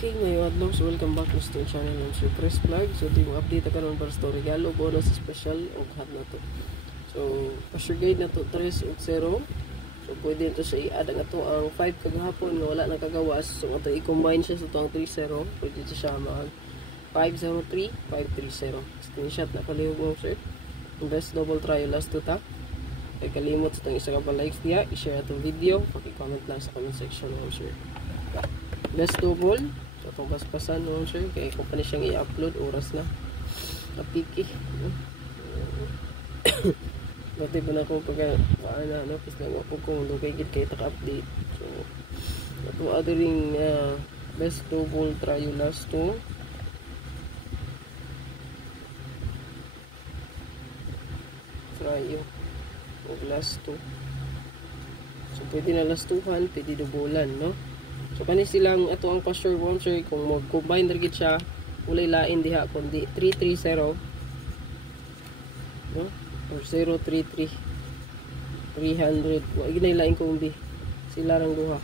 Okay, ngayon adlaw, so welcome back to the channel ng Surprise Vlog. So di mo update karon para sa regalo bonus special og hat na to. So pa-sure guide na to 3 ug 0. So pwede ito siya i-add ang ato ang 5 kagahapon nga wala nakagawas. So ato i-combine siya sa ito ang 3-0. Pwede ito siya mag 503 530. Screenshot na kalihog mo sir. Best double try last to ta. Kay kalimot sa itong isa ka pa likes niya, i-share itong video, paki-comment lang sa comment section mo sir. Best double. So, itong paspasan mo sir. Kaya kung pa na siyang i-upload, oras na. Napiki. Dati pa na akong pagka-paana, no? Kasi lang ako kung lukay gid kayo taka-update. So, ito othering best double trio last to. Trio. O last to. So, pwede na last 2-han, pwede dubulan, no? So kani silang ato ang pa-sure one sir kung mag-combine dagit siya ulay lain diha kundi 330 no or 033 300 wa ginay lain kombi sila rang duha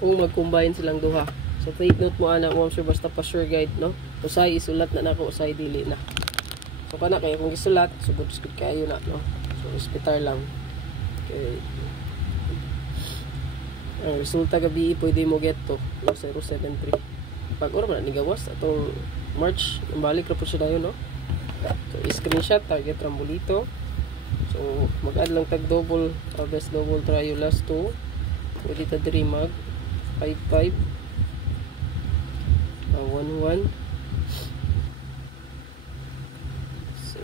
kung mag-combine silang duha. So take note mo ana mo sir basta pa-sure guide no usay isulat na nako usay dili na. So kana kay kung gisulat sugod kayo na no. So hospital lang. Okay. Ang resulta gabi pwede mo get to 073 pag ora man ni gawas atong March balik ra po siya dayon no. So screenshot target Rambolito. So mag-add lang tag double best double trio last 2 pwede ta diri mag 55 11 so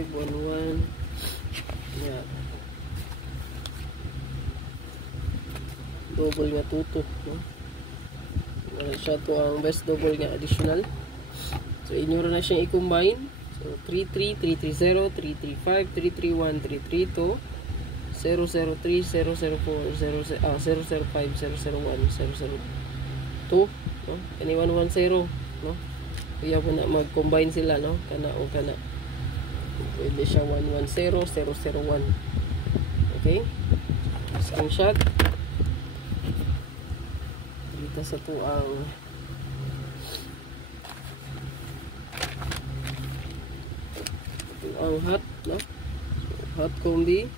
5511 yeah. Double nga tutok no? Siya to ang best double nga additional. So inyo na siyang i-combine. So 33 330 335 331 332 003 004 005 001 002 no kani 110 no kuya mo na mag-combine sila no kana o kana pwede siya 110 001 okay screenshot dito sa to ang hot no hot combi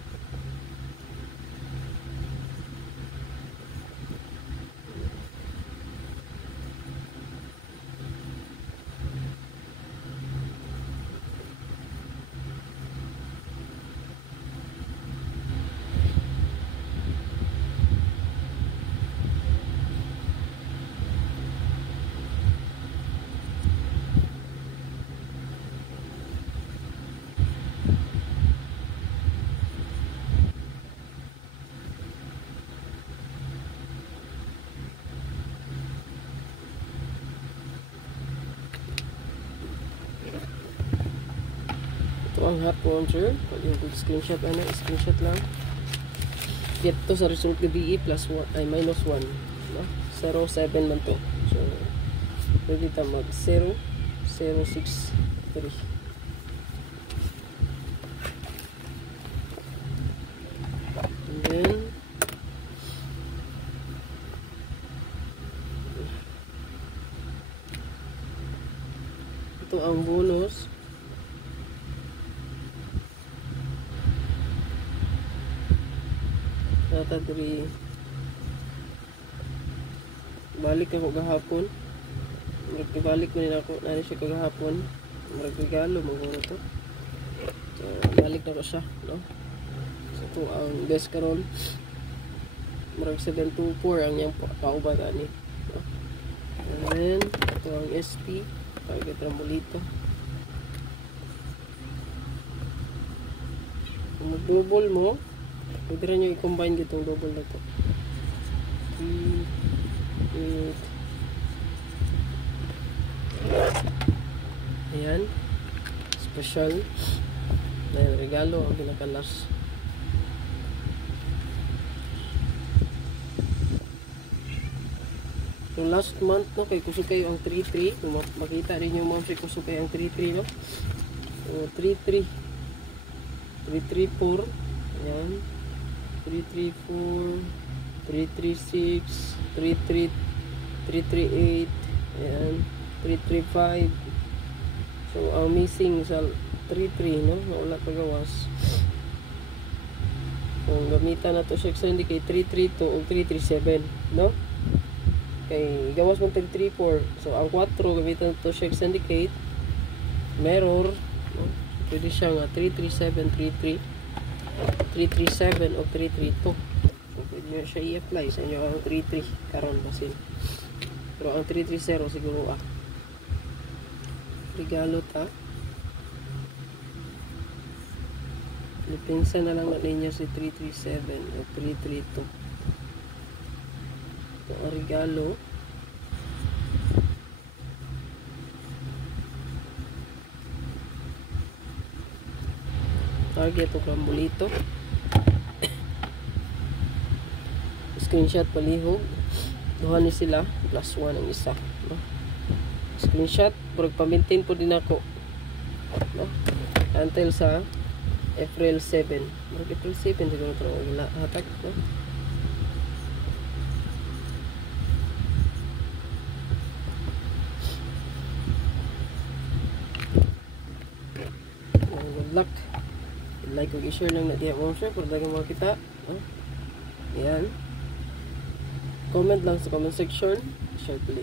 ang hot launcher. Pag yung screenshot screenshot lang get to sa result gabi plus 1 ay minus 1 no? 07 man to. So pwede ta mag 0.063 and then ito ang bonus. Natadri balik ako gahapon balik mo nila ako nari siya kagahapon regalo maguro to. So balik na ko siya no. So ito ang best karon marag 724 ang yung pauban ani no? And then ito ang SP target Rambolito. Kung mag-double mo pwede rin nyo i-combine itong double na to 3, 8 ayan special na regalo ang pinakalas. Yung last month no kay kusog kayo ang 3-3 kung makita rin yung mga kusog kayo ang 3-3 no. So 3-3 3-3-4 ayan 3, 3, 4, 336, 33, 338, ayan, 335. So, ang missing sa 33, no? Wala kagawas. Kung gamitan na to siya sa hindi kay 332 o 337, no? Kay gawas mong 334. So, ang 4, gamitan na to siya syndicate. Mirror, no? Pwede siya nga 337, 337 o 332. So, pwede nyo siya i-apply sa inyo ang 33 karon basin. Pero ang 330 siguro regalo ta. Lipinsa na lang na ninyo si 337 o 332. Ito ang regalo. Target o kambulito. Screenshot palihog. Duha ni sila. +1 ang isa. No? Screenshot. Purag pa-maintain po din ako. No? Until sa April 7. April 7 siguro ito ang hatag. No? Good luck. Like o i-share lang na diya mo share para lagi mga kita. Ayan. Comment lang sa comment section. Share tuloy.